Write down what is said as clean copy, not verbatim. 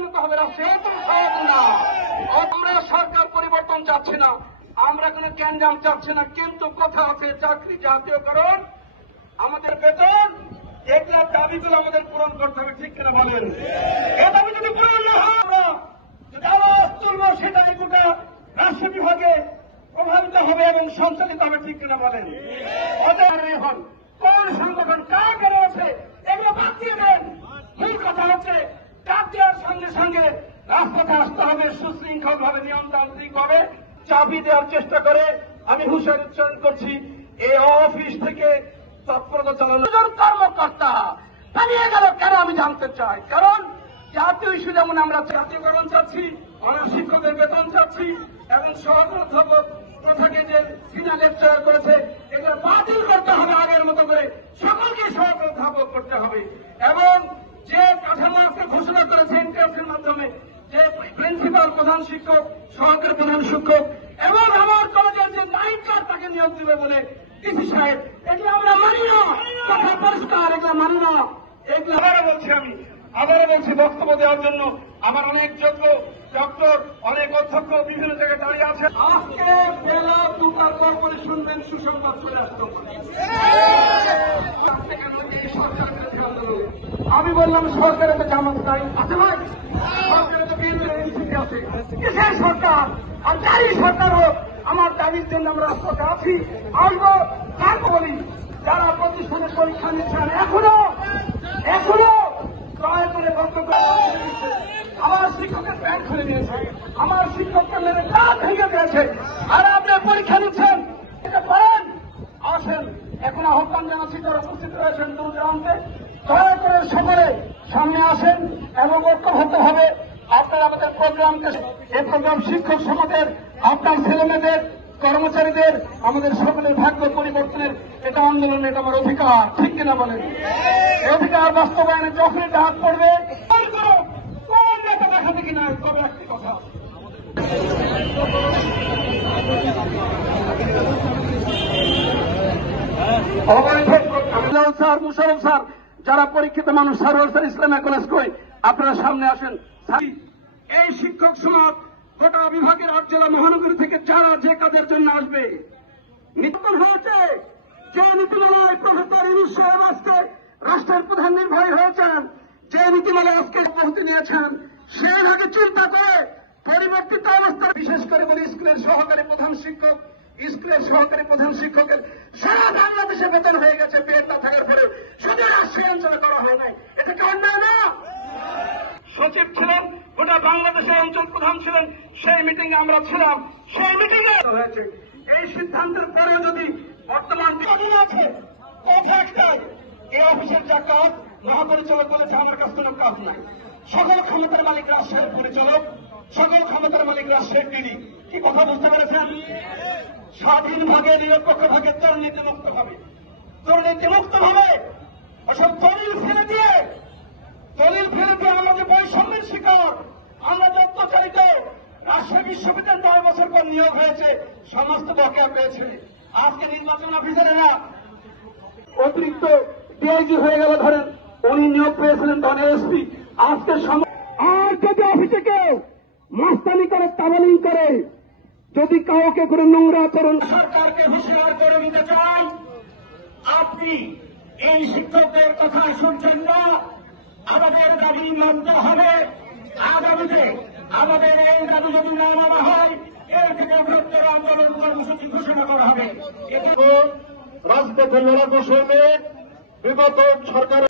উন্নত হবে না, সে তো সহজ না। আমরা সরকার পরিবর্তন চাচ্ছি না, আমরা কোনো ক্যান্ডাম চাচ্ছি না, কিন্তু কথা আছে চাকরি জাতীয়করণ, আমাদের বেতন, এগুলোর দাবিগুলো আমাদের পূরণ করতে হবে, ঠিক কিনা বলেন? এ দাবি যদি পূরণ না হয় আমরা যদি আওয়াজ তুলব, সেটা গোটা রাষ্ট্র বিভাগে প্রভাবিত হবে এবং সঞ্চালিত হবে, ঠিক কিনা বলেন? হন কোন সংগঠন কাকে রয়েছে এগুলো বাদ দিয়ে দেন। মূল কথা হচ্ছে কাজ দেওয়ার সঙ্গে সঙ্গে রাজপথে আসতে হবে, সুশৃঙ্খল ভাবে, নিয়মতান্ত্রিক ভাবে চাবি দেওয়ার চেষ্টা করে। আমি হুঁশিয়ারি উচ্চারণ করছি, এই অফিস থেকে তৎপরতা চালানো কর্মকর্তা পালিয়ে গেল কেন আমি জানতে চাই। কারণ জাতীয় ইস্যু যেমন আমরা জাতীয়করণ চাচ্ছি, অনার্স শিক্ষকদের বেতন চাচ্ছি এবং সহঅধ্যাপক প্রথাকে যে সিনিয়র লেকচারার করেছে এগুলো বাতিল করতে হবে, আগের মতো করে সকলকে সহঅধ্যাপক করতে হবে। এবং যে কাঠামো আজকে ঘোষণা করেছে এনটিএসের মাধ্যমে, যে প্রিন্সিপাল প্রধান শিক্ষক, সহকারী প্রধান শিক্ষক এবং আমার কলেজের যে নায়িকার তাকে নিয়োগ দিবে বলে ডিসি সাহেব, এগুলো আমরা মানি না, কথা পরিষ্কার, এগুলো মানি না। এগুলো আবারও বলছি বক্তব্য দেওয়ার জন্য আমার অনেক যোগ্য ডক্টর, অনেক অধ্যক্ষ বিভিন্ন জায়গায় দাঁড়িয়ে আছে। আজকে বেলা 2টার পর করে শুনবেন সুসংবাদ চলে আসতো। আমি বললাম সরকারের তো জামাত নাই আছে ভাই, সরকারের তো বিএনপি আছে, কিসের সরকার? আর যাই সরকার হোক, আমার দাবির জন্য আমরা রাস্তাতে আছি, আসবো। তার বলি যারা প্রতিষ্ঠানের পরীক্ষা নিচ্ছেন এখনো দয়া করে বক্তব্য, আমার শিক্ষকের ব্যাগ খুলে দিয়েছে, আমার শিক্ষককে মেরে গা ভেঙে দিয়েছে, আর আপনি পরীক্ষা নিচ্ছেন, এটা পারেন? আসেন, এখন আহ্বান জানাচ্ছি যারা উপস্থিত রয়েছেন দূরদূরান্তে, দয়া করে সকলে সামনে আসেন এবং ঐক্যবদ্ধ হবে আপনারা আমাদের প্রোগ্রামকে, এই প্রোগ্রাম শিক্ষক সমাজের, আপনার ছেলেমেয়েদের, কর্মচারীদের, আমাদের সকলের ভাগ্য পরিবর্তনের এটা আন্দোলন, এটা আমার অধিকার, ঠিক কিনা বলেন? এই অধিকার বাস্তবায়নে যখনই ডাক পড়বে কোন নেতা দেখাতে কিনা, তবে একটি কথা, স্যার, মুশারফ স্যার, যারা পরীক্ষিত মানুষ, সারোয়ার স্যার, ইসলামিয়া কলেজ কই, আপনারা সামনে আসেন। এই শিক্ষক সমাজ গোটা বিভাগের 8 জেলা মহানগরী থেকে যারা যে কাজের জন্য আসবে, নির্বাচন হয়েছে, যে নীতিমালায় প্রফেসর ইউনূস সাহেব আজকে রাষ্ট্রের প্রধান নির্বাহী হয়েছেন, যে নীতিমালায় আজকে উপস্থিত নিয়েছেন, সেই আগে চিন্তা করে পরিবর্তিত অবস্থা, বিশেষ করে বলি স্কুলের সহকারী প্রধান শিক্ষক, স্কুলের সহকারী প্রধান শিক্ষকের সারা বাংলাদেশে বেতন হয়ে গেছে, বেতন থাকার পরে শুধু রাজশাহী অঞ্চলে করা হয় নাই, এটা কি অন্যায় না? সচিব ছিলেন, গোটা বাংলাদেশের অঞ্চল প্রধান ছিলেন, সেই মিটিং এ আমরা ছিলাম, সেই মিটিং এ হয়েছে। এই সিদ্ধান্তের পরে যদি বর্তমান আছে কথা একটাই, এই অফিসের যা কাজ মহাপরিচালক বলেছে আমার কাছে কোনো কাজ নাই, সকল ক্ষমতার মালিক রাজশাহীর পরিচালক, সকল ক্ষমতার মালিক রাজশাহীর ডিডি। কি কথা বুঝতে পেরেছেন? স্বাধীন ভাগে, নিরপেক্ষ ভাগে, দুর্নীতিমুক্ত ভাবে, ওসব দলিল ফেলে দিয়ে আমরা যে বৈষম্যের শিকার, আমরা যে অত্যাচারিত, রাজশাহী বিশ্ববিদ্যালয় 9 বছর পর নিয়োগ হয়েছে, সমস্ত বকেয়া পেয়েছে। আজকে নির্বাচন অফিসারেরা অতিরিক্ত ডিআইজি হয়ে গেল, ধরেন উনি নিয়োগ পেয়েছিলেন তখন এসপি, আজকের সময়। আর যদি অফিসে কেউ মাস্তানি করে, তাবালিং করে, যদি কাউকে করে নোংরা আচরণ, সরকারকে হুঁশিয়ার করে নিতে চাই, আপনি এই শিক্ষকদের কথা শুনছেন না, আমাদের দাবি মানতে হবে। আগামীতে আমাদের এই দাবি যদি না মানা হয়, এর থেকে বৃহত্তর আন্দোলন কর্মসূচি ঘোষণা করা হবে। রাজপথে লড়াকু সৈনিক বিগত সরকার